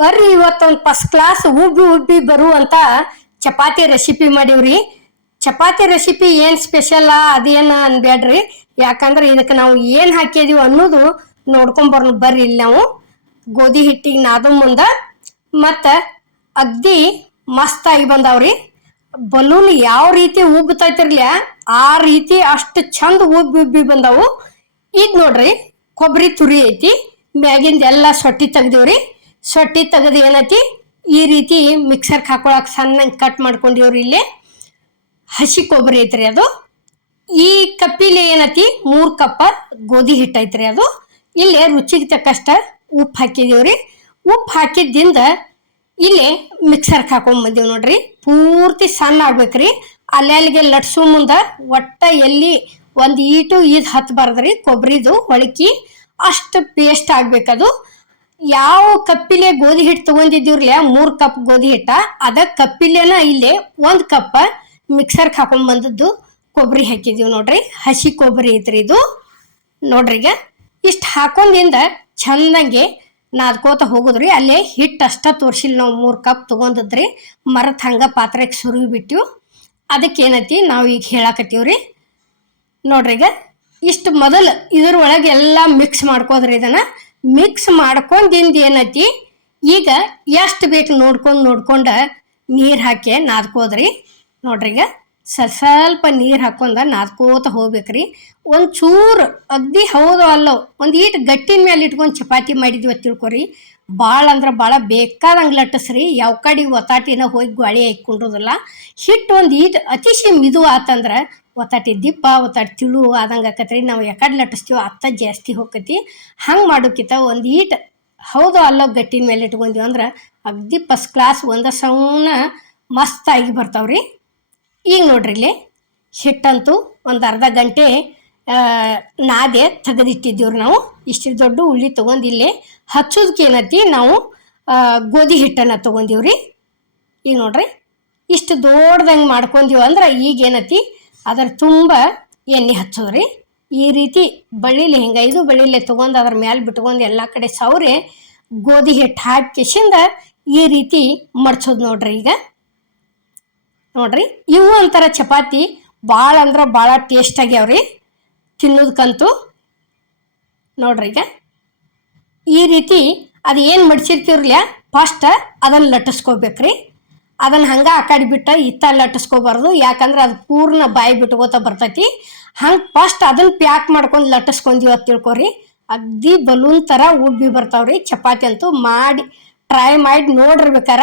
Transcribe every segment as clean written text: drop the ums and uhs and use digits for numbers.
ಬರ್ರಿ ಇವತ್ತೊಂದು first class ಉಬ್ಬಿ ಉಬ್ಬಿ ಬರುವಂತ ಚಪಾತಿ ರೆಸಿಪಿ ಮಾಡೀವ್ರಿ. ಚಪಾತಿ ರೆಸಿಪಿ ಏನ್ ಸ್ಪೆಷಲ್ ಅದೇನ ಅನ್ಬೇಡ್ರಿ, ಯಾಕಂದ್ರೆ ಇದಕ್ಕೆ ನಾವು ಏನ್ ಹಾಕಿದೀವಿ ಅನ್ನೋದು ನೋಡ್ಕೊಂಡ್ ಬರ್ರಿ. ಇಲ್ಲಿ ನಾವು ಗೋಧಿ ಹಿಟ್ಟಿಗೆ ನಾದು ಮುಂದ ಮತ್ತ ಅಗ್ದಿ ಮಸ್ತ್ ಆಗಿ ಬಂದಾವ್ರಿ. ಬಲೂನ್ ಯಾವ ರೀತಿ ಉಬ್ಬತೈತಿರ್ಲ ಆ ರೀತಿ ಅಷ್ಟು ಚಂದ ಉಬ್ಬಿ ಬಂದಾವು. ಇದ್ ನೋಡ್ರಿ, ಕೊಬ್ಬರಿ ತುರಿ ಐತಿ, ಮ್ಯಾಗಿಂದ ಎಲ್ಲಾ ಸೊಟ್ಟಿ ತೆಗ್ದಿವ್ರಿ. ಸೊಟ್ಟಿ ತೆಗೆದು ಏನೈತಿ ಈ ರೀತಿ ಮಿಕ್ಸರ್ ಹಾಕೊಳಕ್ ಸಣ್ಣ ಕಟ್ ಮಾಡ್ಕೊಂಡಿವ್ರಿ. ಇಲ್ಲಿ ಹಸಿ ಕೊಬ್ಬರಿ ಐತ್ರಿ. ಅದು ಈ ಕಪ್ಪಿಲಿ ಏನೈತಿ 3 ಕಪ್ ಗೋಧಿ ಹಿಟ್ಟು ಐತ್ರಿ. ಅದು ಇಲ್ಲಿ ರುಚಿಗೆ ತಕ್ಕಷ್ಟ ಉಪ್ಪು ಹಾಕಿದೀವ್ರಿ. ಉಪ್ಪು ಹಾಕಿದ್ದಿಂದ ಇಲ್ಲಿ ಮಿಕ್ಸರ್ ಹಾಕೊಂಡ್ ಬಂದೀವಿ ನೋಡ್ರಿ. ಪೂರ್ತಿ ಸಣ್ಣ ಆಗ್ಬೇಕ್ರಿ. ಅಲ್ಲಿಗೆ ಲಟ್ಸು ಮುಂದ ಒಟ್ಟ ಎಲ್ಲಿ ಒಂದ್ ಈಟು ಹತ್ಬಾರ್ದ್ರಿ. ಕೊಬ್ಬರಿದು ಹೊಳಕಿ ಅಷ್ಟು ಪೇಸ್ಟ್ ಆಗ್ಬೇಕದು. ಯಾವ ಕಪ್ಪಿಲೆ ಗೋಧಿ ಹಿಟ್ಟು ತಗೊಂಡಿದ್ದೀವ್ರಲ್ಲ 3 ಕಪ್ ಗೋಧಿ ಹಿಟ್ಟ, ಅದ ಕಪ್ಪಿಲೆನ ಇಲ್ಲಿ 1 ಕಪ್ ಮಿಕ್ಸರ್ ಹಾಕೊಂಡ್ ಬಂದದ್ದು ಕೊಬ್ಬರಿ ಹಾಕಿದೀವಿ ನೋಡ್ರಿ. ಹಸಿ ಕೊಬ್ಬರಿ ಐತ್ರಿ ಇದು ನೋಡ್ರಿ. ಈಗ ಇಷ್ಟ ಹಾಕೊಂಡಿಂದ ಚಂದಂಗೆ ನಾದ್ಕೋತ ಹೋಗುದ್ರಿ. ಅಲ್ಲೇ ಹಿಟ್ಟು ಅಷ್ಟ ತೋರ್ಸಿಲ್ ನಾವು 3 ಕಪ್ ತಗೊಂಡದ್ರಿ. ಮರತ್ ಹಂಗ ಪಾತ್ರೆಗೆ ಸುರುವಿ ಬಿಟ್ಟಿವ್. ಅದಕ್ಕೆ ಏನೈತಿ ನಾವು ಈಗ ಹೇಳಾಕತ್ತೀವ್ರಿ ನೋಡ್ರಿ. ಈಗ ಇಷ್ಟು ಮೊದಲು ಇದ್ರೊಳಗೆ ಎಲ್ಲಾ ಮಿಕ್ಸ್ ಮಾಡ್ಕೋದ್ರಿ. ಇದನ್ನ ಮಿಕ್ಸ್ ಮಾಡ್ಕೊಂಡಿಂದ ಏನೈತಿ ಈಗ ಎಷ್ಟು ಬೇಕು ನೋಡ್ಕೊಂಡ ನೀರ್ ಹಾಕಿ ನಾದ್ಕೋದ್ರಿ ನೋಡ್ರಿ. ಈಗ ಸ್ವಲ್ಪ ನೀರ್ ಹಾಕೊಂಡ ನಾದ್ಕೋತ ಹೋಗ್ಬೇಕ್ರಿ. ಒಂದ್ ಚೂರು ಅಗ್ದಿ ಹೌದು ಅಲ್ಲೋ ಒಂದ್ ಈಟ್ ಗಟ್ಟಿನ ಮೇಲೆ ಇಟ್ಕೊಂಡ್ ಚಪಾತಿ ಮಾಡಿದ್ವಿ ತಿಳ್ಕೊರಿ. ಭಾಳ ಅಂದ್ರ ಭಾಳ ಬೇಕಾದಂಗ್ ಲಟ್ಟಸ್ರಿ. ಯಾವ ಕಡೆ ಒತ್ತಾಟಿನ ಹೋಗಿ ಗಾಳಿ ಹಾಕೊಂಡ್ರದಿಲ್ಲ. ಹಿಟ್ಟು ಒಂದ್ ಈಟ್ ಅತಿಶಯ ಮಿದು ಆತಂದ್ರ ಒತ್ತಾಟಿ ದಿಪ್ಪ ಒತ್ತಾಟಿ ತಿಳು ಆದಂಗ ಆಕತ್ರಿ. ನಾವು ಯಾಕಡೆ ಲಟ್ಟಿಸ್ತೀವೋ ಅತ್ತ ಜಾಸ್ತಿ ಹೋಗತಿ. ಹಂಗೆ ಮಾಡೋಕ್ಕಿಂತ ಒಂದ್ ಈಟ್ ಹೌದು ಅಲ್ಲೋ ಗಟ್ಟಿನ ಮೇಲೆ ಇಟ್ಕೊಂತೀವಿ ಅಂದ್ರ ಅಗ್ದಿ ಫಸ್ಟ್ ಕ್ಲಾಸ್ ಒಂದ ಸೌನ ಮಸ್ತ್ ಆಗಿ ಬರ್ತಾವ್ರಿ. ಈಗ ನೋಡ್ರಿ, ಇಲ್ಲಿ ಹಿಟ್ಟಂತೂ ಒಂದು ಅರ್ಧ ಗಂಟೆ ನಾದೆ ತೆಗೆದಿಟ್ಟಿದ್ದೀವ್ರಿ. ನಾವು ಇಷ್ಟು ದೊಡ್ಡ ಉಳ್ಳಿ ತಗೊಂಡು ಇಲ್ಲಿ ಹಚ್ಚೋದಕ್ಕೆ ಏನೈತಿ ನಾವು ಗೋಧಿ ಹಿಟ್ಟನ್ನು ತಗೊಂಡಿವ್ರಿ. ಈಗ ನೋಡ್ರಿ, ಇಷ್ಟು ದೊಡ್ಡದಂಗೆ ಮಾಡ್ಕೊಂಡೀವಿ ಅಂದ್ರೆ ಈಗ ಏನೈತಿ ಅದ್ರ ತುಂಬ ಎಣ್ಣೆ ಹಚ್ಚೋದ್ರಿ. ಈ ರೀತಿ ಬಳ್ಳಿಲಿ ಹಿಂಗೆ 5 ಬಳ್ಳಿಲೆ ತೊಗೊಂಡು ಅದ್ರ ಮೇಲೆ ಬಿಟ್ಕೊಂಡು ಎಲ್ಲ ಕಡೆ ಸೌರೆ ಗೋಧಿ ಹಿಟ್ಟು ಹಾಕಿಸಿಂದ ಈ ರೀತಿ ಮಡ್ಚೋದು ನೋಡ್ರಿ. ಈಗ ನೋಡ್ರಿ, ಇವು ಒಂಥರ ಚಪಾತಿ ಭಾಳ ಅಂದ್ರೆ ಭಾಳ ಟೇಸ್ಟ್ ಆಗ್ಯಾವ್ರಿ ತಿನ್ನೋದಕ್ಕಂತೂ ನೋಡ್ರಿ. ಈಗ ಈ ರೀತಿ ಅದು ಏನು ಮಡ್ಸಿರ್ತೀವ್ರಲ್ಲ ಫಸ್ಟ್ ಅದನ್ನು ಲಟ್ಟಿಸ್ಕೋಬೇಕ್ರಿ. ಅದನ್ನು ಹಂಗೆ ಆ ಕಡೆ ಬಿಟ್ಟು ಇತ್ತ ಲಟ್ಟಿಸ್ಕೋಬಾರ್ದು, ಯಾಕಂದ್ರೆ ಅದು ಪೂರ್ಣ ಬಾಯಿ ಬಿಟ್ಕೋತ ಬರ್ತೈತಿ. ಹಂಗೆ ಫಸ್ಟ್ ಅದನ್ನು ಪ್ಯಾಕ್ ಮಾಡ್ಕೊಂಡು ಲಟ್ಟಿಸ್ಕೊಂಡೀವಿ ಅಂತ ತಿಳ್ಕೊರಿ. ಅಗ್ದಿ ಬಲೂನ್ ಥರ ಉಬ್ಬಿ ಬರ್ತಾವ್ರಿ ಚಪಾತಿ ಅಂತೂ. ಮಾಡಿ ಟ್ರೈ ಮಾಡಿ ನೋಡಿರ್ಬೇಕಾರ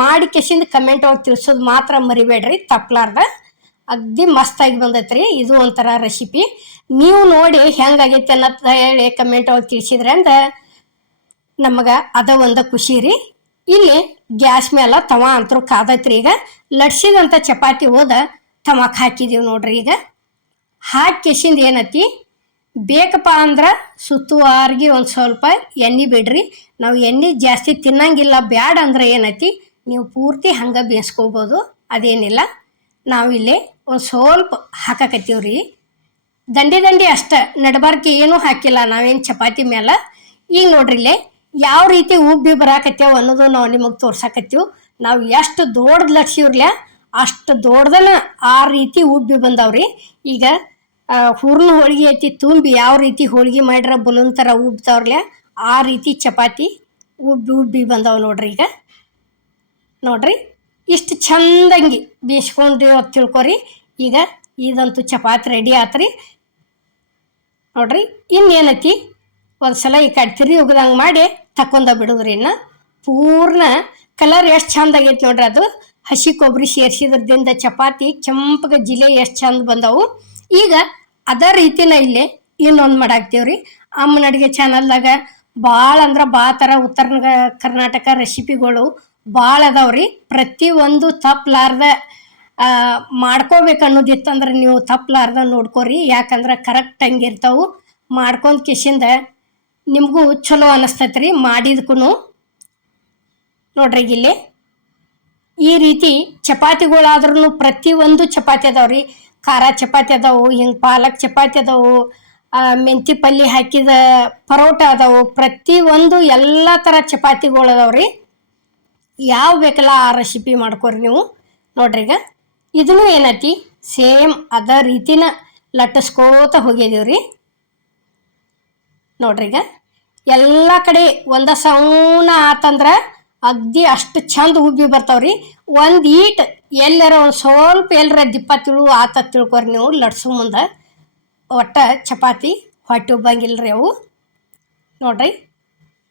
ಮಾಡಿ ಕೆಸಿಂದ ಕಮೆಂಟ್ ಒಳಗೆ ತಿಳಿಸೋದು ಮಾತ್ರ ಮರಿಬೇಡ್ರಿ ತಪ್ಪಲಾರ್ದ. ಅಗ್ದಿ ಮಸ್ತಾಗಿ ಬಂದೈತ್ರಿ. ಇದು ಒಂಥರ ರೆಸಿಪಿ. ನೀವು ನೋಡಿ ಹೆಂಗಾಗೈತೆ ಅನ್ನೋದು ಹೇಳಿ ಕಮೆಂಟ್ ಒಳಗೆ ತಿಳಿಸಿದ್ರೆ ಅಂದ್ರೆ ನಮಗೆ ಅದ ಒಂದು ಖುಷಿ ರೀ. ಇಲ್ಲಿ ಗ್ಯಾಸ್ ಮೇಲೆ ತವ ಅಂತರೂ ಕಾದೈತ್ರಿ. ಈಗ ಲಟ್ಸಿದಂಥ ಚಪಾತಿ ಹೋದ ತವಕ್ಕೆ ಹಾಕಿದೀವಿ ನೋಡ್ರಿ. ಈಗ ಹಾಕಿ ಕೆಸಿಂದ ಏನೈತಿ ಬೇಕಪ್ಪ ಅಂದ್ರೆ ಸುತ್ತುವಾರಿಗೆ ಒಂದು ಸ್ವಲ್ಪ ಎಣ್ಣೆ ಬಿಡ್ರಿ. ನಾವು ಎಣ್ಣೆ ಜಾಸ್ತಿ ತಿನ್ನಂಗಿಲ್ಲ ಬ್ಯಾಡ ಅಂದ್ರೆ ಏನೈತಿ ನೀವು ಪೂರ್ತಿ ಹಂಗೆ ಬೇಯಿಸ್ಕೋಬೋದು, ಅದೇನಿಲ್ಲ. ನಾವಿಲ್ಲಿ ಒಂದು ಸ್ವಲ್ಪ ಹಾಕಕತ್ತೀವ್ರಿ. ದಂಡಿ ಅಷ್ಟ ನಡಬಾರ್ಕೆ ಏನೂ ಹಾಕಿಲ್ಲ ನಾವೇನು ಚಪಾತಿ ಮೇಲೆ. ಈಗ ನೋಡ್ರಿ ಇಲ್ಲೇ ಯಾವ ರೀತಿ ಉಬ್ಬಿ ಬರಾಕತ್ತೇವ ಅನ್ನೋದು ನಾವು ನಿಮಗೆ ತೋರ್ಸಾಕತ್ತೀವಿ. ನಾವು ಎಷ್ಟು ದೊಡ್ಡದು ಲಟ್ಸಿವ್ರಲ್ಲ ಅಷ್ಟು ದೊಡ್ಡದನ್ನ ಆ ರೀತಿ ಉಬ್ಬಿ ಬಂದಾವ್ರಿ. ಈಗ ಹೂರ್ಣ ಹೋಳಿಗೆ ಐತಿ ತುಂಬಿ ಯಾವ ರೀತಿ ಹೋಳಿಗೆ ಮಾಡ್ರ ಬಲೂನ್ ಥರ ಉಬ್ತಾವ್ರಲ್ಲ ಆ ರೀತಿ ಚಪಾತಿ ಉಬ್ಬಿ ಬಂದಾವ್ ನೋಡ್ರಿ. ಈಗ ನೋಡ್ರಿ, ಇಷ್ಟು ಚಂದಂಗಿ ಬೇಯಿಸ್ಕೊಂಡು ತಿಳ್ಕೊರಿ. ಈಗ ಇದಂತೂ ಚಪಾತಿ ರೆಡಿ ಆತ್ರಿ ನೋಡ್ರಿ. ಇನ್ನೇನೈತಿ ಒಂದ್ಸಲ ಈ ಕಡೆ ತಿರಿ ಉಗ್ದಂಗೆ ಮಾಡಿ ತಕೊಂಡ ಬಿಡುದ್ರಿ. ಇನ್ನು ಪೂರ್ಣ ಕಲರ್ ಎಷ್ಟು ಚಂದ ಆಗೈತಿ ನೋಡ್ರಿ. ಅದು ಹಸಿ ಕೊಬ್ಬರಿ ಸೇರಿಸಿದ್ರದಿಂದ ಚಪಾತಿ ಕೆಂಪಗೆ ಜಿಲೆ ಎಷ್ಟು ಚಂದ ಬಂದವು. ಈಗ ಅದೇ ರೀತಿನ ಇಲ್ಲಿ ಇನ್ನೊಂದು ಮಾಡಾಕ್ತೀವ್ರಿ. ಅಮ್ಮನ ಅಡುಗೆ ಚಾನಲ್ದಾಗ ಭಾಳ ಅಂದ್ರೆ ಭಾಳ ಥರ ಉತ್ತರ ಕರ್ನಾಟಕ ರೆಸಿಪಿಗಳು ಭಾಳ ಅದಾವ್ರಿ. ಪ್ರತಿಯೊಂದು ತಪ್ಪಲಾರ್ದ ಮಾಡ್ಕೋಬೇಕು ಅನ್ನೋದಿತ್ತಂದ್ರೆ ನೀವು ತಪ್ಪಲಾರ್ದ ನೋಡ್ಕೋರಿ. ಯಾಕಂದ್ರೆ ಕರೆಕ್ಟ್ ಹಂಗಿರ್ತಾವು. ಮಾಡ್ಕೊಂಡು ಕಿಶಿಂದ ನಿಮಗೂ ಚಲೋ ಅನ್ನಿಸ್ತೈತ್ರಿ ಮಾಡಿದ್ಕೂ ನೋಡ್ರಿ. ಇಲ್ಲಿ ಈ ರೀತಿ ಚಪಾತಿಗಳಾದ್ರೂ ಪ್ರತಿಯೊಂದು ಚಪಾತಿ ಅದಾವ್ರಿ. ಖಾರ ಚಪಾತಿ ಅದಾವು, ಹಿಂಗೆ ಪಾಲಕ್ ಚಪಾತಿ ಅದಾವು, ಮೆಂತಿ ಪಲ್ಯ ಹಾಕಿದ ಪರೋಟ ಅದಾವು. ಪ್ರತಿಯೊಂದು ಎಲ್ಲ ಥರ ಚಪಾತಿಗಳು ಅದಾವ್ರಿ. ಯಾವ ಬೇಕಲ್ಲ ಆ ರೆಸಿಪಿ ಮಾಡ್ಕೊರಿ ನೀವು. ನೋಡ್ರಿ ಈಗ ಇದನ್ನು ಏನೈತಿ ಸೇಮ್ ಅದ ರೀತಿನ ಲಟ್ಟಿಸ್ಕೋತ ಹೋಗಿದೀವ್ರಿ. ನೋಡ್ರಿ ಈಗ ಎಲ್ಲ ಕಡೆ ಒಂದ ಸೌನ ಆತಂದ್ರೆ ಅಗ್ದಿ ಅಷ್ಟು ಚಂದ ಉಬ್ಬಿ ಬರ್ತಾವ್ರಿ. ಒಂದು ಈಟ್ ಎಲ್ಲರ ಒಂದು ಸ್ವಲ್ಪ ಎಲ್ಲರ ದಿಪ್ಪ ಆತ ತಿಳ್ಕೊರಿ ನೀವು ಲಟ್ಸು ಮುಂದೆ. ಒಟ್ಟ ಚಪಾತಿ ಹೊಟ್ಟೆ ಉಬ್ಬಂಗಿಲ್ರಿ ಅವು. ನೋಡ್ರಿ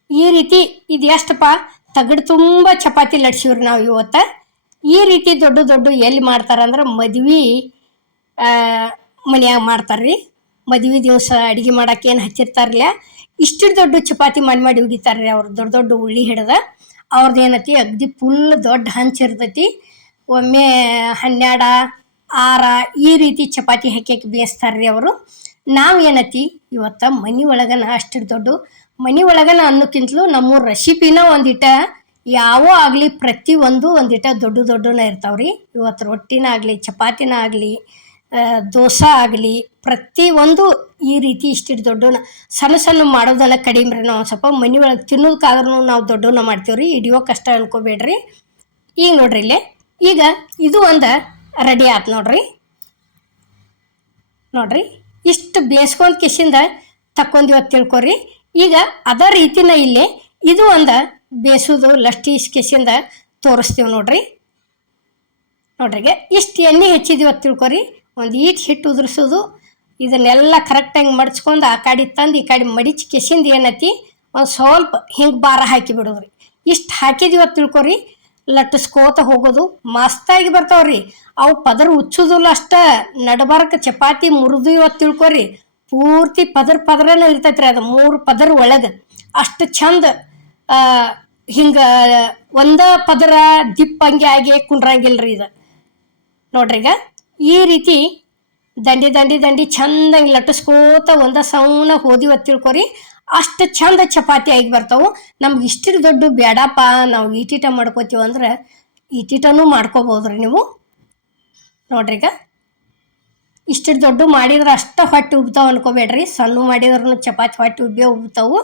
ಈ ರೀತಿ ಇದು ಎಷ್ಟಪ್ಪ ತಗಡು ತುಂಬ ಚಪಾತಿ ಲಟ್ಸಿವ್ರಿ ನಾವು ಇವತ್ತು. ಈ ರೀತಿ ದೊಡ್ಡ ದೊಡ್ಡ ಎಲ್ಲಿ ಮಾಡ್ತಾರಂದ್ರೆ ಮದ್ವೆ ಮನ್ಯಾಗ ಮಾಡ್ತಾರ್ರಿ. ಮದ್ವೆ ದಿವಸ ಅಡುಗೆ ಮಾಡಕ್ಕೆ ಏನು ಹಚ್ಚಿರ್ತಾರಲ್ಲ, ಇಷ್ಟು ದೊಡ್ಡ ಚಪಾತಿ ಮಾಡಿ ಉಗಿತಾರ್ರಿ ಅವ್ರು. ದೊಡ್ಡ ದೊಡ್ಡ ಉಳ್ಳಿ ಹಿಡ್ದ ಅವ್ರದ್ದು ಏನೈತಿ ಅಗ್ದಿ ಫುಲ್ ದೊಡ್ಡ ಹಂಚಿರ್ತೈತಿ. ಒಮ್ಮೆ 12 6 ಈ ರೀತಿ ಚಪಾತಿ ಹಾಕಿ ಬೇಯಿಸ್ತಾರ್ರಿ ಅವರು. ನಾವು ಏನೈತಿ ಇವತ್ತು ಮನೆ ಒಳಗನ ಅಷ್ಟು ದೊಡ್ಡ ಮನೆ ಒಳಗನ ಅನ್ನೋಕ್ಕಿಂತಲೂ ನಮ್ಮೂರು ರೆಸಿಪಿನ ಒಂದಿಟ ಯಾವೋ ಆಗಲಿ ಪ್ರತಿಯೊಂದು ಒಂದಿಟ ದೊಡ್ಡನ ಇರ್ತಾವ್ರಿ. ಇವತ್ತು ರೊಟ್ಟಿನ ಆಗಲಿ, ಚಪಾತಿನ ಆಗಲಿ, ದೋಸೆ ಆಗಲಿ, ಪ್ರತಿಯೊಂದು ಈ ರೀತಿ ಇಷ್ಟಿಟ್ಟು ದೊಡ್ಡನ. ಸಣ್ಣ ಮಾಡೋದೆಲ್ಲ ಕಡಿಮೆ ರೀ. ನಾವು ಸ್ವಲ್ಪ ಮನೆ ಒಳಗೆ ತಿನ್ನೋದಕ್ಕಾದ್ರೂ ನಾವು ದೊಡ್ಡನ ಮಾಡ್ತೀವ್ರಿ. ಹಿಡಿಯೋ ಕಷ್ಟ ಅನ್ಕೋಬೇಡ್ರಿ. ಈಗ ನೋಡ್ರಿ ಇಲ್ಲೇ ಈಗ ಇದು ಒಂದು ರೆಡಿ ಆಯ್ತು ನೋಡ್ರಿ. ನೋಡ್ರಿ ಇಷ್ಟು ಬೇಯಿಸ್ಕೊಂಡ್ ಕಿಸಿಂದ ತಕ್ಕೊಂದಿವತ್ತು ತಿಳ್ಕೊರಿ. ಈಗ ಅದ ರೀತಿನ ಇಲ್ಲೇ ಇದು ಒಂದು ಬೇಯಿಸೋದು ಲಸ್ಟಿಸ್ ಕಿಸಿಂದ ತೋರಿಸ್ತೀವಿ ನೋಡ್ರಿ. ನೋಡ್ರಿಗೆ ಇಷ್ಟು ಎಣ್ಣೆ ಹೆಚ್ಚಿದಿವತ್ತು ತಿಳ್ಕೊರಿ. ಒಂದು ಈಟ್ ಹಿಟ್ಟು ಉದುರಿಸೋದು, ಇದನ್ನೆಲ್ಲ ಕರೆಕ್ಟಾಗಿ ಮಡ್ಚ್ಕೊಂಡು ಆ ಕಡೆ ತಂದು ಈ ಕಡೆ ಮಡಿಚಿ ಕೆಸಿಂದ ಏನೈತಿ ಒಂದು ಸ್ವಲ್ಪ ಹಿಂಗೆ ಭಾರ ಹಾಕಿ ಬಿಡೋದ್ರಿ. ಇಷ್ಟು ಹಾಕಿದಿವತ್ತು ತಿಳ್ಕೊರಿ. ಲಟ್ಟಿಸ್ಕೋತ ಹೋಗೋದು ಮಸ್ತಾಗಿ ಬರ್ತಾವ್ರಿ. ಅವು ಪದರ ಉಚ್ಚೋದಿಲ್ಲ ಅಷ್ಟೇ, ನಡಬಾರಕ್ಕೆ ಚಪಾತಿ ಮುರಿದು ಇವತ್ತು ತಿಳ್ಕೊರಿ. ಪೂರ್ತಿ ಪದರನೇ ಇರ್ತೈತ್ರಿ ಅದು 3 ಪದರ ಒಳಗೆ. ಅಷ್ಟು ಚಂದ ಹಿಂಗೆ ಒಂದ ಪದರ ದಿಪ್ಪಂಗೆ ಆಗಿ ಕುಂಡ್ರಂಗಿಲ್ರಿ ಇದು. ನೋಡ್ರಿ ಈಗ ಈ ರೀತಿ ದಂಡಿ ಚಂದಂಗೆ ಲಟ್ಟಿಸ್ಕೋತ ಒಂದ ಸೌನ ಹೋದಿವತ್ತು ತಿಳ್ಕೊರಿ. ಅಷ್ಟು ಚಂದ ಚಪಾತಿ ಆಗಿ ಬರ್ತಾವು. ನಮ್ಗೆ ಇಷ್ಟು ದೊಡ್ಡ ಬೇಡಪ್ಪ ನಾವು ಈಟೀಟ ಮಾಡ್ಕೋತೀವಿ ಅಂದ್ರೆ ಈಟೀಟನೂ ಮಾಡ್ಕೋಬೋದ್ರಿ ನೀವು. ನೋಡ್ರಿ ಈಗ ಇಷ್ಟು ದೊಡ್ಡ ಮಾಡಿದ್ರೆ ಅಷ್ಟು ಹೊಟ್ಟೆ ಉಬ್ತಾವ ಅನ್ಕೋಬೇಡ್ರಿ. ಸಣ್ಣ ಮಾಡಿದ್ರೂ ಚಪಾತಿ ಹೊಟ್ಟೆ ಉಬ್ತಾವು.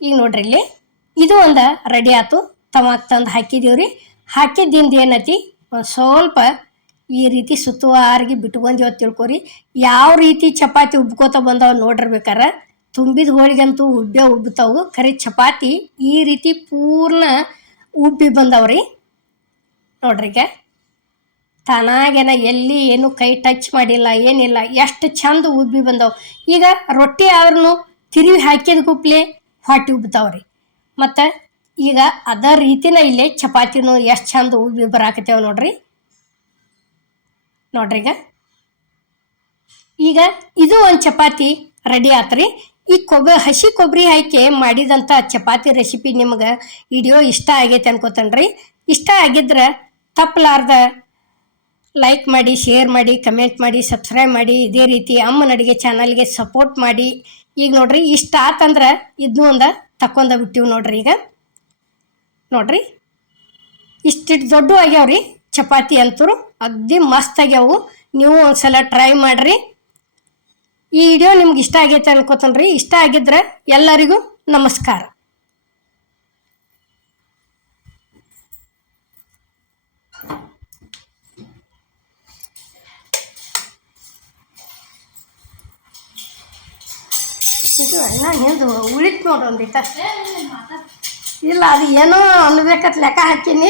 ಈಗ ನೋಡ್ರಿ ಇಲ್ಲಿ ಇದು ಒಂದು ರೆಡಿ ಆಯ್ತು. ತಮಾಕ್ ತಂದು ಹಾಕಿದೀವ್ರಿ. ಹಾಕಿದ್ದಿಂದ ಏನೈತಿ ಒಂದು ಸ್ವಲ್ಪ ಈ ರೀತಿ ಸುತ್ತುವಾರಿಗೆ ಬಿಟ್ಕೊಂದಿವತ್ತು ತಿಳ್ಕೊರಿ. ಯಾವ ರೀತಿ ಚಪಾತಿ ಉಬ್ಕೋತ ಬಂದಾವ ನೋಡಿರ್ಬೇಕಾರ. ತುಂಬಿದ ಹೋಳಿಗಂತೂ ಉಬ್ತಾವು. ಖರೆ ಚಪಾತಿ ಈ ರೀತಿ ಪೂರ್ಣ ಉಬ್ಬಿ ಬಂದವ್ರಿ. ನೋಡ್ರಿ ಈಗ ತಾನಾಗೇನ ಎಲ್ಲಿ ಏನು ಕೈ ಟಚ್ ಮಾಡಿಲ್ಲ ಏನಿಲ್ಲ, ಎಷ್ಟು ಚಂದ ಉಬ್ಬಿ ಬಂದವು. ಈಗ ರೊಟ್ಟಿ ಆದ್ರೂ ತಿರುವಿ ಹಾಕಿದ ಗುಪ್ಲೆ ಹೊಟ್ಟೆ ಉಬ್ತಾವ್ರಿ. ಮತ್ತು ಈಗ ಅದ ರೀತಿನ ಇಲ್ಲೇ ಚಪಾತಿನೂ ಎಷ್ಟು ಚಂದ ಉಬ್ಬಿ ಬರಾಕತ್ತೇವೆ ನೋಡ್ರಿ. ನೋಡ್ರಿ ಈಗ ಇದು ಒಂದು ಚಪಾತಿ ರೆಡಿ ಆತ್ರಿ. ಈ ಹಸಿ ಕೊಬ್ಬರಿ ಹಾಕಿ ಮಾಡಿದಂಥ ಚಪಾತಿ ರೆಸಿಪಿ ನಿಮ್ಗೆ ವಿಡಿಯೋ ಇಷ್ಟ ಆಗೈತೆ ಅನ್ಕೋತೇನ್ರಿ. ಇಷ್ಟ ಆಗಿದ್ರೆ ತಪ್ಪಲಾರ್ದ ಲೈಕ್ ಮಾಡಿ, ಶೇರ್ ಮಾಡಿ, ಕಮೆಂಟ್ ಮಾಡಿ, ಸಬ್ಸ್ಕ್ರೈಬ್ ಮಾಡಿ. ಇದೇ ರೀತಿ ಅಮ್ಮನ ಅಡುಗೆ ಚಾನಲ್ಗೆ ಸಪೋರ್ಟ್ ಮಾಡಿ. ಈಗ ನೋಡ್ರಿ ಇಷ್ಟ ಆತಂದ್ರೆ ಇದನ್ನೂ ಒಂದು ತಕ್ಕೊಂಡ ಬಿಟ್ಟಿವಿ ನೋಡ್ರಿ. ಈಗ ನೋಡ್ರಿ ಇಷ್ಟಿಟ್ಟು ದೊಡ್ಡ ಆಗ್ಯಾವ್ರಿ ಚಪಾತಿ ಅಂತೂ ಅಗ್ದಿ ಮಸ್ತ್ ಆಗ್ಯಾವು. ನೀವು ಒಂದ್ಸಲ ಟ್ರೈ ಮಾಡ್ರಿ. ಈ ವಿಡಿಯೋ ನಿಮ್ಗೆ ಇಷ್ಟ ಆಗೈತೆ ಅನ್ಕೋತನ್ರಿ. ಇಷ್ಟ ಆಗಿದ್ರೆ ಎಲ್ಲರಿಗೂ ನಮಸ್ಕಾರ. ಇದು ಅಣ್ಣ ಹಿಂದು ಉಳಿತು ನೋಡು ಒಂದಿತ್ತ. ಇಲ್ಲ ಅದು ಏನೋ ಅನ್ಬೇಕತ್ ಲೆಕ್ಕ ಹಾಕಿನಿ.